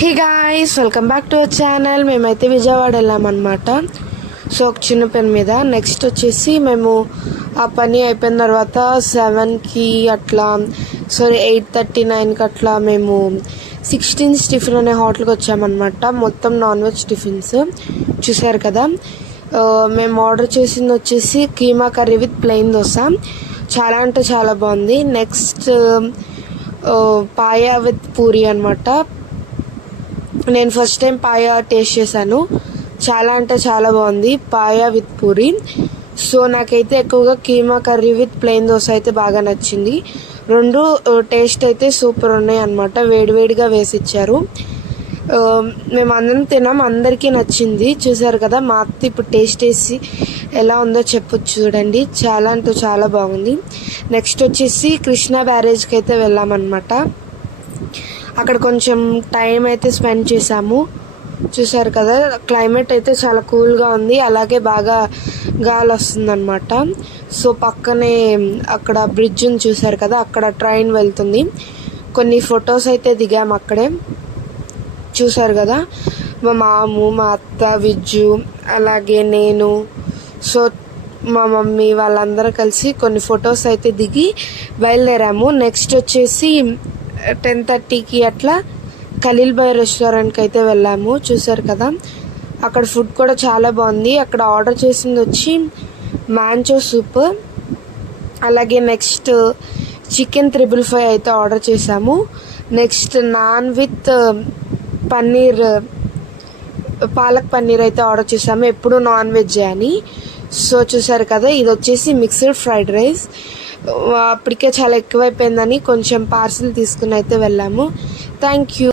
Hey guys, welcome back to our channel. మేమైతే విజయవాడ వెళ్ళామన్నమాట. So ఒక చిన్న పని మీద. నెక్స్ట్ వచ్చేసి మేము ఆ పని అయిపోయిన తర్వాత 7కి అట్లా 8:39కి అట్లా మేము 16 టిఫిన్ అనే హోటల్కి వచ్చామన్నమాట. మొత్తం నాన్ వెజ్ టిఫిన్స్ చూసారు కదా. మేము ఆర్డర్ చేసింది వచ్చేసి keema curry with plain dosa. చాలా అంటే చాలా బాగుంది. నెక్స్ట్ పాయా విత్ పూరి అనమాట. నేను ఫస్ట్ టైం పాయా టేస్ట్ చేశాను. చాలా అంటే చాలా బాగుంది పాయా విత్ పూరి. సో నాకైతే ఎక్కువగా keema curry with plain dosa అయితే బాగా నచ్చింది. రెండు టేస్ట్ అయితే సూపర్ ఉన్నాయి అన్నమాట. వేడివేడిగా వేసి ఇచ్చారు. మేము అందరం తిన్నాం, అందరికీ నచ్చింది. చూసారు కదా, మా అత్త ఇప్పుడు టేస్ట్ వేసి ఎలా ఉందో చెప్పొచ్చు చూడండి. చాలా అంటే చాలా బాగుంది. నెక్స్ట్ వచ్చేసి కృష్ణా బ్యారేజ్కి అయితే వెళ్ళామన్నమాట. అక్కడ కొంచెం టైం అయితే స్పెండ్ చేసాము. చూసారు కదా, క్లైమేట్ అయితే చాలా కూల్గా ఉంది, అలాగే బాగా గాలి వస్తుందన్నమాట. సో పక్కనే అక్కడ బ్రిడ్జ్ని చూసారు కదా, అక్కడ ట్రైన్ వెళ్తుంది. కొన్ని ఫొటోస్ అయితే దిగాము అక్కడే. చూసారు కదా, మా మాము, మా అత్త, విజ్జు, అలాగే నేను, సో మా మమ్మీ వాళ్ళందరూ కలిసి కొన్ని ఫొటోస్ అయితే దిగి బయలుదేరాము. నెక్స్ట్ వచ్చేసి 10:30కి అట్లా ఖలీల్ బాయ్ రెస్టారెంట్కి అయితే వెళ్ళాము. చూసారు కదా, అక్కడ ఫుడ్ కూడా చాలా బాగుంది. అక్కడ ఆర్డర్ చేసింది వచ్చి మ్యాంచో సూప్, అలాగే నెక్స్ట్ చికెన్ 555 అయితే ఆర్డర్ చేసాము. Next non with paneer, palak paneer అయితే ఆర్డర్ చేసాము. ఎప్పుడు నాన్ వెజ్ అని. సో చూసారు కదా, ఇది వచ్చేసి మిక్స్డ్ ఫ్రైడ్ రైస్. అప్పటికే చాలా ఎక్కువైపోయిందని కొంచెం పార్సిల్ తీసుకుని అయితే వెళ్ళాము. Thank you.